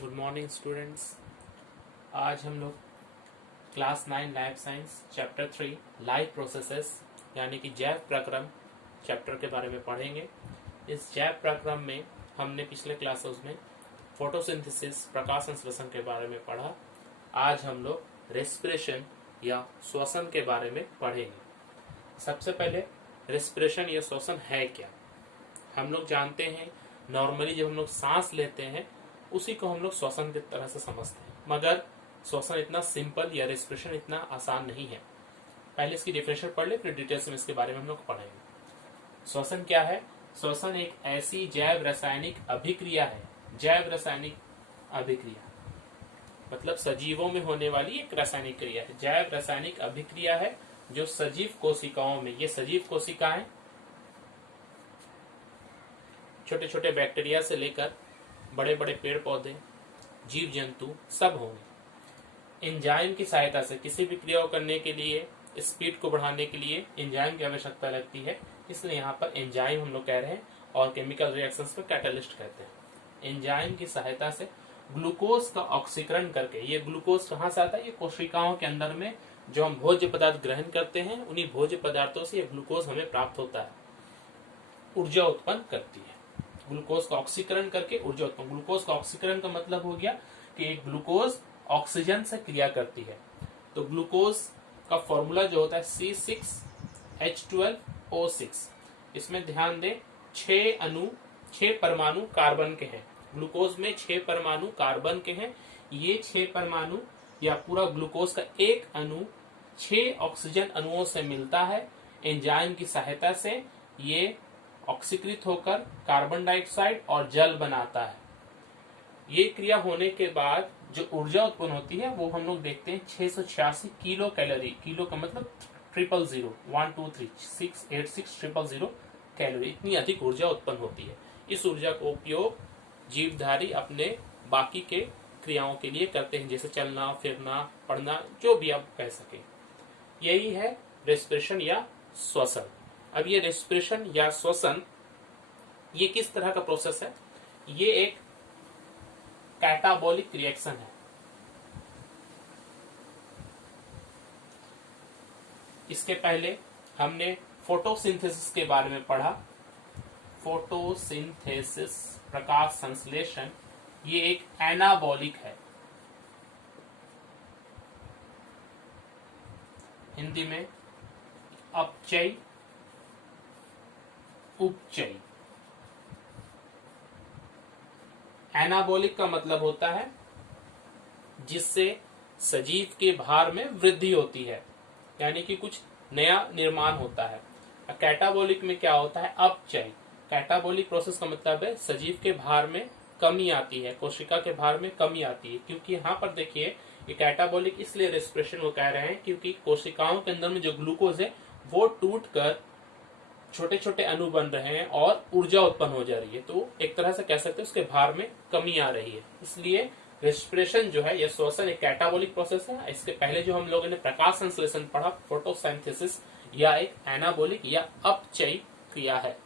Good morning students. आज हम लोग class 9 life science chapter 3 life processes यानी कि जैव प्रक्रम चैप्टर के बारे में पढ़ेंगे। इस जैव प्रक्रम में हमने पिछले क्लासेस में फोटोसिंथेसिस प्रकाश संश्लेषण के बारे में पढ़ा। आज हम लोग रेस्पिरेशन या श्वसन के बारे में पढ़ेंगे। सबसे पहले रेस्पिरेशन या श्वसन है क्या? हम लोग जानते हैं नॉर्मली जब हम लोग सांस लेते हैं उसी को हम लोग श्वसन की तरह से समझते हैं, मगर श्वसन इतना सिंपल या रेस्पिरेशन इतना आसान नहीं है। पहले इसकी डेफिनेशन पढ़ ले, फिर डिटेल्स में इसके बारे में हम लोग पढ़ेंगे। श्वसन क्या है? श्वसन एक ऐसी जैव रासायनिक अभिक्रिया है। जैव रासायनिक अभिक्रिया मतलब सजीवों में होने वाली एक रासायनिक क्रिया है। जैव रासायनिक अभिक्रिया है जो सजीव कोशिकाओं में, ये सजीव कोशिकाएं छोटे छोटे बैक्टीरिया से लेकर बड़े बड़े पेड़ पौधे, जीव जंतु सब होंगे। एंजाइम की सहायता से किसी भी क्रिया को करने के लिए, स्पीड को बढ़ाने के लिए एंजाइम की आवश्यकता लगती है, इसलिए यहाँ पर एंजाइम हम लोग कह रहे हैं और केमिकल रिएक्शंस को कैटालिस्ट कहते हैं। एंजाइम की सहायता से ग्लूकोज का ऑक्सीकरण करके, ये ग्लूकोज कहाँ से आता है? ये कोशिकाओं के अंदर में जो हम भोज्य पदार्थ ग्रहण करते हैं उन्हीं भोज्य पदार्थों से ये ग्लूकोज हमें प्राप्त होता है, ऊर्जा उत्पन्न करती है। ग्लूकोज का ऑक्सीकरण करके ऊर्जा उत्पन्न। ग्लूकोज का ऑक्सीकरण का मतलब हो गया कि एक ग्लूकोज ऑक्सीजन से क्रिया करती है। तो ग्लूकोज का फॉर्मूला जो होता है C6H12O6। इसमें ध्यान दें 6 परमाणु कार्बन के हैं। ग्लूकोज में 6 परमाणु कार्बन के हैं। ये 6 परमाणु या पूरा ग्लूकोज का एक अणु 6 ऑक्सीजन अणुओं से मिलता है। एंजाइम की सहायता से ये ऑक्सीकृत होकर कार्बन डाइऑक्साइड और जल बनाता है। ये क्रिया होने के बाद जो ऊर्जा उत्पन्न होती है वो हम लोग देखते हैं 686 किलो कैलोरी। किलो का मतलब 000 1 2 3 6 8 6 000 कैलोरी, इतनी अधिक ऊर्जा उत्पन्न होती है। इस ऊर्जा को उपयोग जीवधारी अपने बाकी के क्रियाओं के लिए करते हैं, जैसे चलना, फिरना, पढ़ना, जो भी आप कह सके। यही है रेस्पिरेशन या श्वसन। अब ये रेस्पिरेशन या श्वसन ये किस तरह का प्रोसेस है? ये एक कैटाबॉलिक रिएक्शन है। इसके पहले हमने फोटोसिंथेसिस के बारे में पढ़ा। फोटोसिंथेसिस प्रकाश संश्लेषण ये एक एनाबॉलिक है। हिंदी में अपचयी, उपचयी। एनाबॉलिक का मतलब होता है जिससे सजीव के भार में वृद्धि होती है, यानी कि कुछ नया निर्माण होता है। कैटाबॉलिक में क्या होता है? अपचयी। कैटाबॉलिक प्रोसेस का मतलब है सजीव के भार में कमी आती है, कोशिका के भार में कमी आती है। क्योंकि यहाँ पर देखिए ये कैटाबॉलिक इसलिए रेस्पिरेशन को कह रहे हैं क्योंकि कोशिकाओं के अंदर में जो ग्लूकोज है वो टूट कर छोटे छोटे अणु बन रहे हैं और ऊर्जा उत्पन्न हो जा रही है। तो एक तरह से कह सकते हैं उसके भार में कमी आ रही है। इसलिए रेस्पिरेशन जो है यह श्वसन एक कैटाबॉलिक प्रोसेस है। इसके पहले जो हम लोगों ने प्रकाश संश्लेषण पढ़ा, फोटोसिंथेसिस, या एक एनाबॉलिक या अपचयी क्रिया है।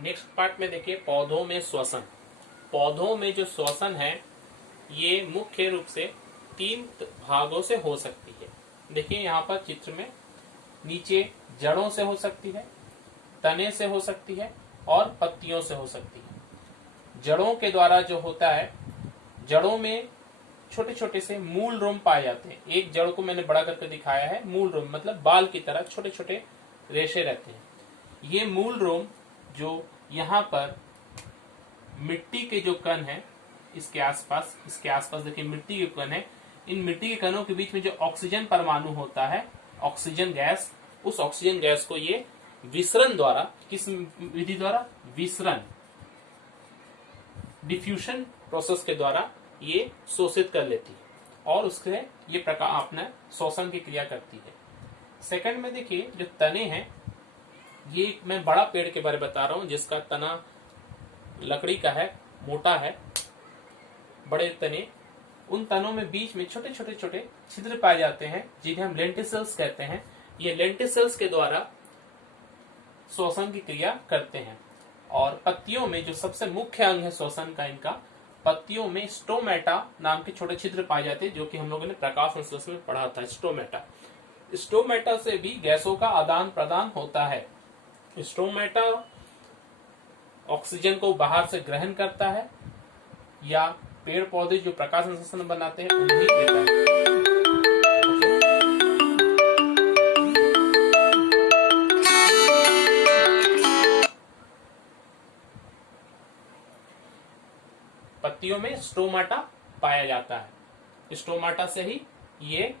नेक्स्ट पार्ट में देखिए पौधों में श्वसन। पौधों में जो श्वसन है ये मुख्य रूप से 3 भागों से हो सकती है। देखिए यहाँ पर चित्र में नीचे जड़ों से हो सकती है, तने से हो सकती है और पत्तियों से हो सकती है। जड़ों के द्वारा जो होता है, जड़ों में छोटे छोटे से मूल रोम पाए जाते हैं। एक जड़ को मैंने बड़ा करके दिखाया है। मूल रोम मतलब बाल की तरह छोटे छोटे रेशे रहते हैं। ये मूल रोम जो यहाँ पर मिट्टी के जो कण है इसके आसपास देखिए मिट्टी के कण है। इन मिट्टी के कणों के बीच में जो ऑक्सीजन परमाणु होता है, ऑक्सीजन गैस, उस ऑक्सीजन गैस को ये विसरण द्वारा, किस विधि द्वारा? विसरण, डिफ्यूशन प्रोसेस के द्वारा ये शोषित कर लेती है और उसके ये प्रकार अपना श्वसन की क्रिया करती है। सेकंड में देखिए जो तने हैं, ये मैं बड़ा पेड़ के बारे में बता रहा हूं जिसका तना लकड़ी का है, मोटा है, बड़े तने। उन तनों में बीच में छोटे छोटे छोटे छिद्र पाए जाते हैं जिन्हें हम लेंटिसल्स कहते हैं। ये लेंटिसल्स के द्वारा श्वसन की क्रिया करते हैं। और पत्तियों में जो सबसे मुख्य अंग है श्वसन का इनका, पत्तियों में स्टोमेटा नाम के छोटे छिद्र पाए जाते हैं, जो कि हम लोगों ने प्रकाश संश्लेषण में पढ़ा था। स्टोमेटा से भी गैसों का आदान प्रदान होता है। स्टोमेटा ऑक्सीजन को बाहर से ग्रहण करता है या पेड़ पौधे जो प्रकाश संश्लेषण बनाते हैं उन्हें देता है। पत्तियों में स्टोमाटा पाया जाता है। स्टोमाटा से ही ये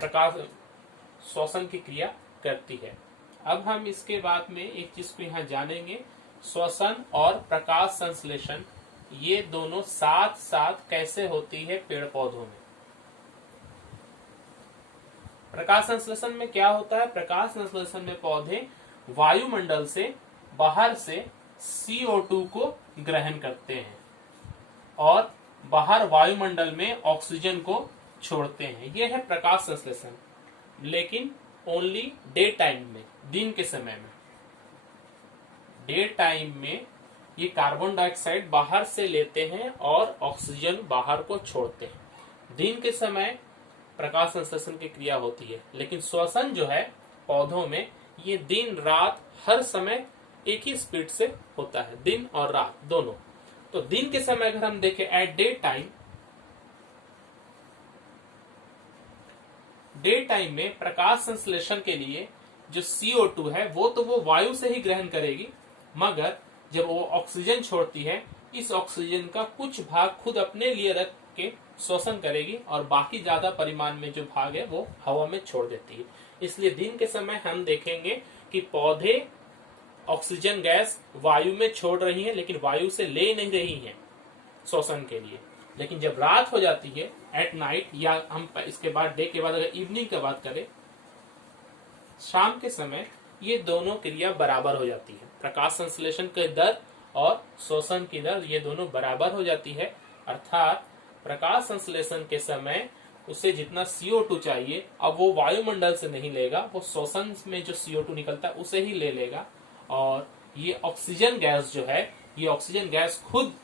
प्रकाश श्वसन की क्रिया करती है। अब हम इसके बाद में एक चीज को यहाँ जानेंगे, श्वसन और प्रकाश संश्लेषण ये दोनों साथ साथ कैसे होती है पेड़ पौधों में। प्रकाश संश्लेषण में क्या होता है? प्रकाश संश्लेषण में पौधे वायुमंडल से बाहर से CO2 को ग्रहण करते हैं और बाहर वायुमंडल में ऑक्सीजन को छोड़ते हैं। यह है प्रकाश संश्लेषण, लेकिन ओनली डे टाइम में, दिन के समय में। डे टाइम में ये कार्बन डाइऑक्साइड बाहर से लेते हैं और ऑक्सीजन बाहर को छोड़ते हैं। दिन के समय प्रकाश संश्लेषण की क्रिया होती है, लेकिन श्वसन जो है पौधों में ये दिन रात हर समय एक ही स्पीड से होता है, दिन और रात दोनों। तो दिन के समय अगर हम देखें एट डे टाइम में प्रकाश संश्लेषण के लिए जो CO2 है वो तो वो वायु से ही ग्रहण करेगी, मगर जब वो ऑक्सीजन छोड़ती है इस ऑक्सीजन का कुछ भाग खुद अपने लिए रख के श्वसन करेगी और बाकी ज्यादा परिमाण में जो भाग है वो हवा में छोड़ देती है। इसलिए दिन के समय हम देखेंगे कि पौधे ऑक्सीजन गैस वायु में छोड़ रही है, लेकिन वायु से ले नहीं रही है श्वसन के लिए। लेकिन जब रात हो जाती है एट नाइट, या हम इसके बाद डे के बाद अगर इवनिंग की बात करें, शाम के समय ये दोनों क्रिया बराबर हो जाती है। प्रकाश संश्लेषण की दर और श्वसन की दर ये दोनों बराबर हो जाती है। अर्थात प्रकाश संश्लेषण के समय उसे जितना CO2 चाहिए अब वो वायुमंडल से नहीं लेगा, वो श्वसन में जो CO2 निकलता है उसे ही ले लेगा। और ये ऑक्सीजन गैस जो है, ये ऑक्सीजन गैस खुद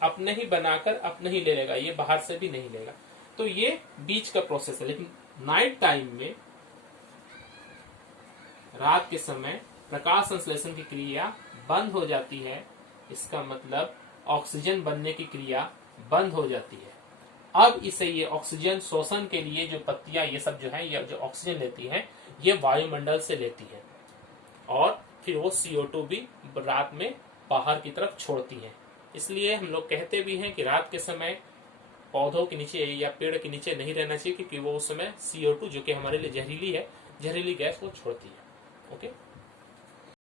अपने ही बनाकर अपने ही ले लेगा, ये बाहर से भी नहीं लेगा। तो ये बीच का प्रोसेस है। लेकिन नाइट टाइम में, रात के समय प्रकाश संश्लेषण की क्रिया बंद हो जाती है। इसका मतलब ऑक्सीजन बनने की क्रिया बंद हो जाती है। अब इसे ये ऑक्सीजन शोषण के लिए जो पत्तियां ये सब जो है, ये जो ऑक्सीजन लेती है ये वायुमंडल से लेती है और फिर वो CO2 भी रात में बाहर की तरफ छोड़ती है। इसलिए हम लोग कहते भी हैं कि रात के समय पौधों के नीचे या पेड़ के नीचे नहीं रहना चाहिए, क्योंकि वो उस समय CO2 जो कि हमारे लिए जहरीली है, जहरीली गैस वो छोड़ती है। ओके।